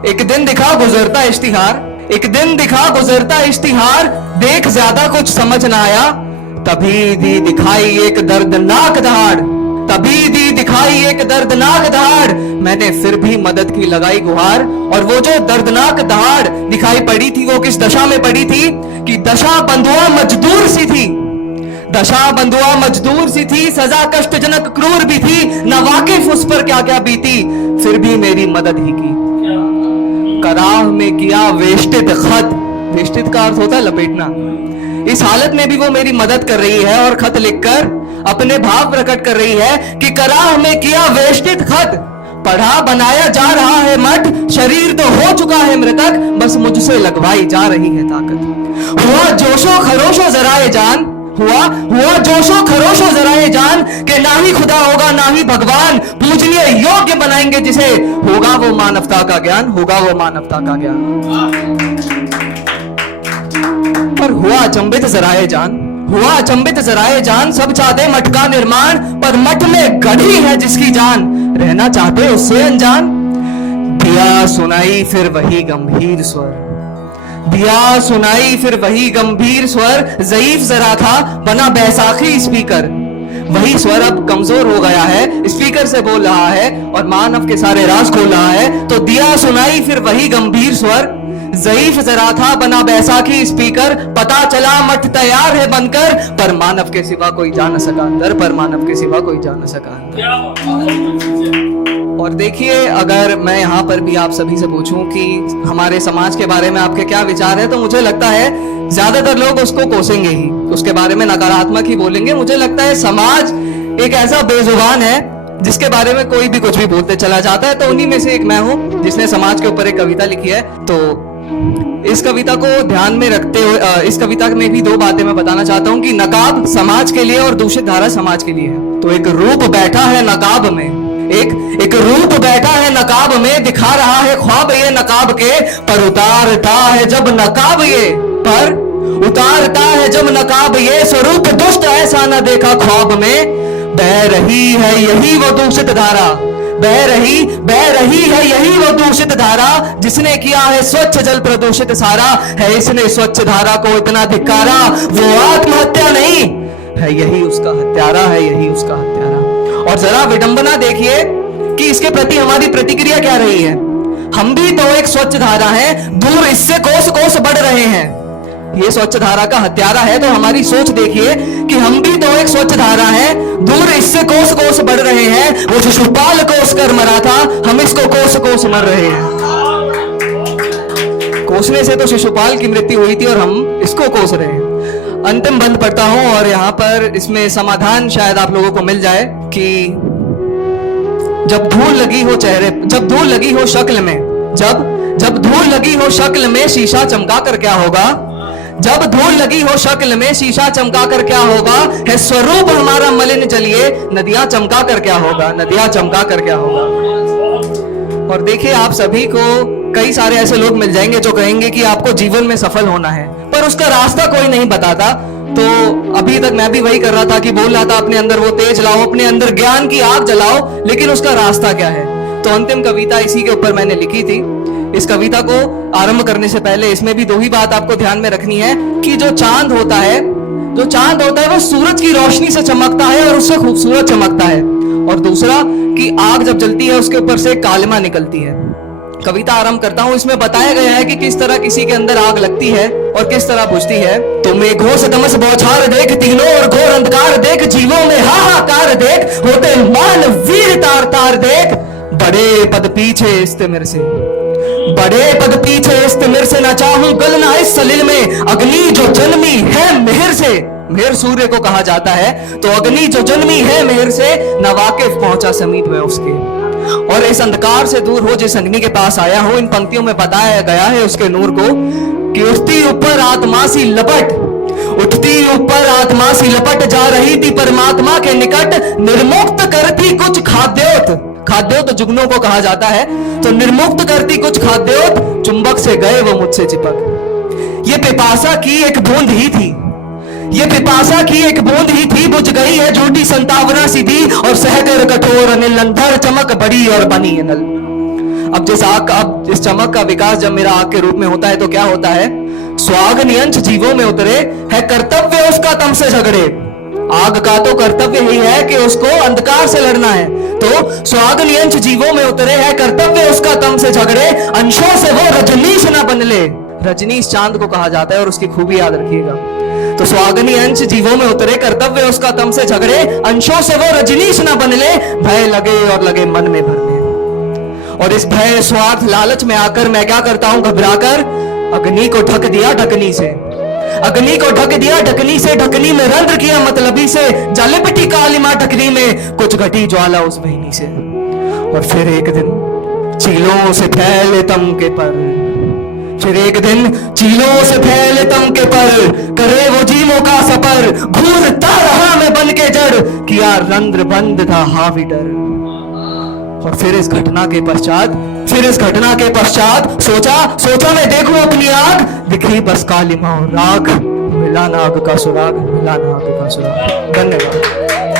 एक दिन दिखा गुजरता इश्तिहार, एक दिन दिखा गुजरता इश्तिहार, देख ज्यादा कुछ समझ ना आया, तभी दी दिखाई एक दर्दनाक दहाड़, तभी दी दिखाई एक दर्दनाक दहाड़, मैंने फिर भी मदद की लगाई गुहार। और वो जो दर्दनाक दहाड़ दिखाई पड़ी थी वो किस दशा में पड़ी थी कि दशा बंधुआ मजदूर सी थी, दशा बंधुआ मजदूर सी थी, सजा कष्टजनक क्रूर भी थी, न वाकिफ उस पर क्या क्या बीती, फिर भी मेरी मदद ही की। कराह में किया वेष्टित खत, वेष्टित का अर्थ होता है लपेटना, इस हालत में भी वो मेरी मदद कर रही है और खत लिखकर अपने भाव प्रकट कर रही है कि कराह में किया वेष्टित खत, पढ़ा बनाया जा रहा है मठ, शरीर तो हो चुका है मृतक, बस मुझसे लगवाई जा रही है ताकत। हुआ जोशो खरोशो जराए जान, हुआ जोशो खरोशो जराए जान, कि ना ही खुदा होगा ना ही भगवान, पूजनीय योग्य बनाएंगे जिसे, होगा वो मानवता का ज्ञान, होगा वो मानवता का ज्ञान। पर हुआ अचंभित जराए जान, हुआ अचंभित जराए जान, सब चाहते मठ का निर्माण, पर मठ में गढ़ी है जिसकी जान, रहना चाहते उससे अनजान। दिया सुनाई फिर वही गंभीर स्वर, दिया सुनाई फिर वही गंभीर स्वर, ज़ईफ जरा था बना बैसाखी स्पीकर, वही स्वर अब कमजोर हो गया है, स्पीकर से बोल रहा है और मानव के सारे राज खोल रहा है। तो दिया सुनाई फिर वही गंभीर स्वर, ज़ईफ जरा था बना बैसाखी स्पीकर, पता चला मठ तैयार है बनकर, पर मानव के सिवा कोई जा न सका अंदर, पर मानव के सिवा कोई जा न सका अंदर। और देखिए, अगर मैं यहाँ पर भी आप सभी से पूछूं कि हमारे समाज के बारे में आपके क्या विचार है, तो मुझे लगता है ज्यादातर लोग उसको कोसेंगे ही, उसके बारे में नकारात्मक ही बोलेंगे। मुझे लगता है समाज एक ऐसा बेजुबान है जिसके बारे में कोई भी कुछ भी बोलते चला जाता है। तो उन्हीं में से एक मैं हूं जिसने समाज के ऊपर एक कविता लिखी है। तो इस कविता को ध्यान में रखते हुए इस कविता में भी दो बातें मैं बताना चाहता हूं कि नकाब समाज के लिए और दूषित धारा समाज के लिए है। तो एक रूप बैठा है नकाब में, एक रूप बैठा है नकाब में, दिखा रहा है ख्वाब ये नकाब के, पर उतारता है जब नकाब ये, पर उतारता है जब नकाब ये, स्वरूप दुष्ट ऐसा न देखा ख्वाब में, बह रही है यही वो दूषित धारा, बह रही है यही वो दूषित धारा, जिसने किया है स्वच्छ जल प्रदूषित सारा, है इसने स्वच्छ धारा को इतना धिक्कारा, वो आत्महत्या नहीं है यही उसका हत्यारा, है यही उसका हत्यारा। और जरा विडंबना देखिए कि इसके प्रति हमारी प्रतिक्रिया क्या रही है। हम भी तो एक स्वच्छ धारा है, दूर इससे कोस कोस बढ़ रहे हैं, ये स्वच्छ धारा का हत्यारा है। तो हमारी सोच देखिए कि हम भी तो एक स्वच्छ धारा है, दूर इससे कोस कोस बढ़ रहे हैं, वो शिशुपाल कोस कर मरा था, हम इसको कोस कोस मर रहे हैं। कोसने से तो शिशुपाल की मृत्यु हुई थी और हम इसको कोस रहे हैं। अंतिम बंद पढ़ता हूं और यहां पर इसमें समाधान शायद आप लोगों को मिल जाए कि जब धूल लगी हो चेहरे, जब धूल लगी हो शक्ल में, जब धूल लगी हो शक्ल में, शीशा चमका कर क्या होगा, जब धूल लगी हो शक्ल में, शीशा चमका कर क्या होगा, है स्वरूप हमारा मलिन चलिए, नदियां चमका कर क्या होगा, नदियां चमका कर क्या होगा। और देखिए, आप सभी को कई सारे ऐसे लोग मिल जाएंगे जो कहेंगे कि आपको जीवन में सफल होना है, पर उसका रास्ता कोई नहीं बताता। तो अभी तक मैं भी वही कर रहा था कि बोल रहा था अपने अंदर वो तेज लाओ, अपने अंदर ज्ञान की आग जलाओ, लेकिन उसका रास्ता क्या है। तो अंतिम कविता इसी के ऊपर मैंने लिखी थी। इस कविता को आरंभ करने से पहले इसमें भी दो ही बात आपको ध्यान में रखनी है कि जो चांद होता है वो सूरज की रोशनी से चमकता है और उससे खूबसूरत चमकता है, और दूसरा कि आग जब जलती है उसके ऊपर से कालिमा निकलती है। कविता आरंभ करता हूं। इसमें बताया गया है कि किस तरह किसी के अंदर आग लगती है और किस तरह बुझती है। तो मेघों से दमस बौछार देख, तीनों और घोर अंधकार देख, जीवों में हाहाकार देख, होते मान वीर तार तार देख, बड़े पद पीछे इस्तिमिर से, बड़े पद पीछे इस्तिमिर से, न चाहूं गलना इस सलिल में, अग्नि जो जन्मी है मेहर से, मेहर सूर्य को कहा जाता है, तो अग्नि जो जन्मी है मेहर से, न वाकिफ पहुंचा समीप में उसके, और इस अंधकार से दूर हो जिस अग्नि के पास आया हो। इन पंक्तियों में बताया गया है उसके नूर को कि उठती ऊपर आत्मा सी लपट, उठती ऊपर आत्मा सी लपट, जा रही थी परमात्मा के निकट, निर्मुक्त करती कुछ खाद्योत, खाद्योत जुगनों को कहा जाता है, तो निर्मुक्त करती कुछ खाद्योत, चुंबक से गए वो मुझसे चिपक। ये पिपासा की एक बूंद ही थी, ये पिपासा की एक बूंद ही थी, बुझ गई है झूठी संतावना सीधी, और सहकर कठोर अनिल अंधर चमक बड़ी और बनी अनल। अब इस चमक का विकास जब मेरा आग के रूप में होता है तो क्या होता है? स्वाग्नियंश जीवों में उतरे, है कर्तव्य उसका तम से झगड़े। आग का तो कर्तव्य ही है कि उसको अंधकार से लड़ना है, तो स्वाग्नियंश जीवों में उतरे, है कर्तव्य उसका तम से झगड़े, अंशों से वो रजनीश ना बनले। रजनीश चांद को कहा जाता है और उसकी खूबी याद रखिएगा। तो स्वाग्नि अंश जीवों में उतरे, कर्तव्य उसका तम से झगड़े, अंशों से वो रजनीश ना बनले, भय लगे और लगे मन में भरने। और इस भय स्वार्थ लालच में आकर मैं क्या करता हूं? घबराकर अग्नि को ढक दिया ढकनी से, अग्नि को ढक दिया ढकनी से, ढकनी में रंध्र किया मतलबी से, जलपटी कालिमा ढकनी में, कुछ घटी ज्वाला उस बहिनी से। और फिर एक दिन चीलों से फैले तम के पर, फिर एक दिन चीलों से फैले तम के पर, करे वो जीवों का सफर, घूरता रहा मैं बन के जड़, किया रंध्र बंद था हावी डर। और फिर इस घटना के पश्चात सोचा मैं देखूं अपनी आग, दिखी बस कालिमा और राख, मिला नाग का सुराग, मिला नाग का सुराग। धन्यवाद।